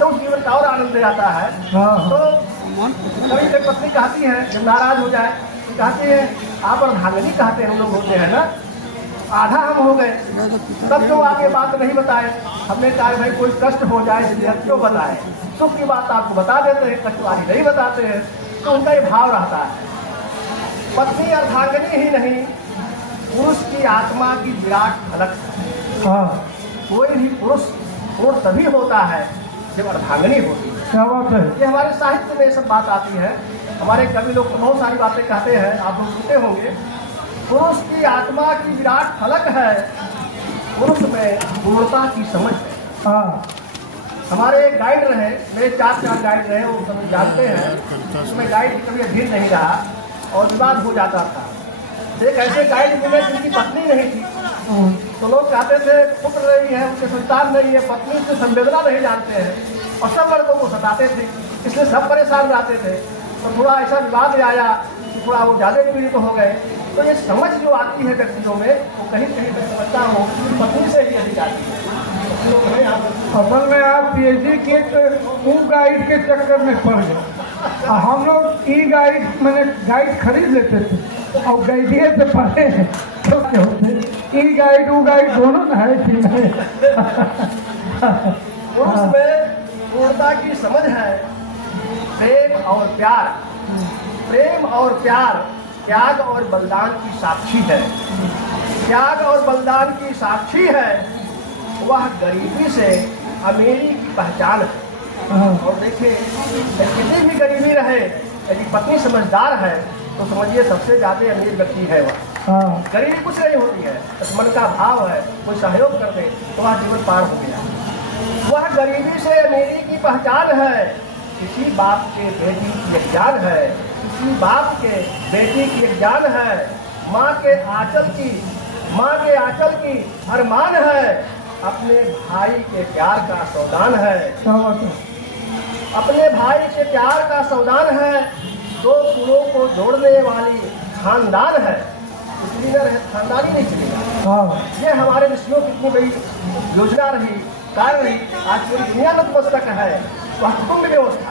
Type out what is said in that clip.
तो उस जीवन का और आनंद आता है। तो कभी कभी पत्नी कहती है, जब नाराज हो जाए तो कहती है आप अर्धांगिनी कहते हम लोग होते हैं ना, आधा हम हो गए। तब जो आगे बात नहीं बताए, हमने कहा भाई कोई कष्ट हो जाए इसलिए क्यों बताए, सुख की बात आपको बता देते हैं, कष्ट वाली नहीं बताते हैं। तो उनका ये भाव रहता है। पत्नी अर्धांगिनी ही नहीं, पुरुष की आत्मा की विराट झलक है। कोई भी पुरुष पूर्ण तभी होता है जब अर्धांगिनी होती है। क्या बात है। ये हमारे साहित्य में सब बात आती है। हमारे कवि लोग तो बहुत सारी बातें कहते हैं, आप लोग सुनते होंगे। पुरुष की आत्मा की विराट फलक है, पुरुष में पूर्णता की समझ है। हमारे गाइड रहे, मेरे चार गाइड रहे, वो सब जानते हैं। उसमें गाइड की कभी अधीन नहीं रहा और विवाद हो जाता था। एक ऐसे गाइड मिले जिनकी पत्नी नहीं थी, तो लोग कहते थे पुत्र नहीं है, उनके संतान नहीं है, पत्नी से संवेदना नहीं जानते हैं, और सब लड़कों को सताते थे, इसलिए सब परेशान रहते थे। तो थोड़ा ऐसा विवाद आया कि थोड़ा वो ज़्यादा पीड़ित हो गए। तो ये समझ जो आती है व्यक्तियों में, वो कहीं कहीं मैं समझता हूँ पत्नी से ही अधिक आती है। असल में आप पीएचडी किए तो गाइड के चक्कर में पड़ गए। हम लोग ई गाइड मैंने गाइड खरीद लेते थे और गाइडिए से पढ़े हैं। तो क्या होते ई गाइड वो गाइड दोनों ना है कि नहीं। पुरुष में पूर्णता की समझ है, प्रेम और प्यार। प्रेम और प्यार त्याग और बलिदान की साक्षी है। त्याग और बलिदान की साक्षी है। वह गरीबी से अमीरी की पहचान है। और देखिए, कितनी भी गरीबी रहे, यदि पत्नी समझदार है तो समझिए सबसे ज्यादा अमीर व्यक्ति है वह। गरीबी कुछ नहीं होती है, बस मन का भाव है, कोई सहयोग कर दे तो वह जीवन पार हो गया। वह गरीबी से अमीरी की पहचान है। किसी बाप के बेटी की एक जान है, किसी बाप के बेटी की एक जान है। माँ के आंचल की अरमान है, अपने भाई के प्यार का सौदान है। अपने भाई के प्यार का सौदान है। दो कुलों को जोड़ने वाली खानदान है, इसलिए न रहे खानदान ही नहीं चलेगा। ये हमारे ऋषियों की इतनी बड़ी योजना रही, कार्य रही। आज पूरी दुनिया नतमस्तक है, वह कुटुंब व्यवस्था।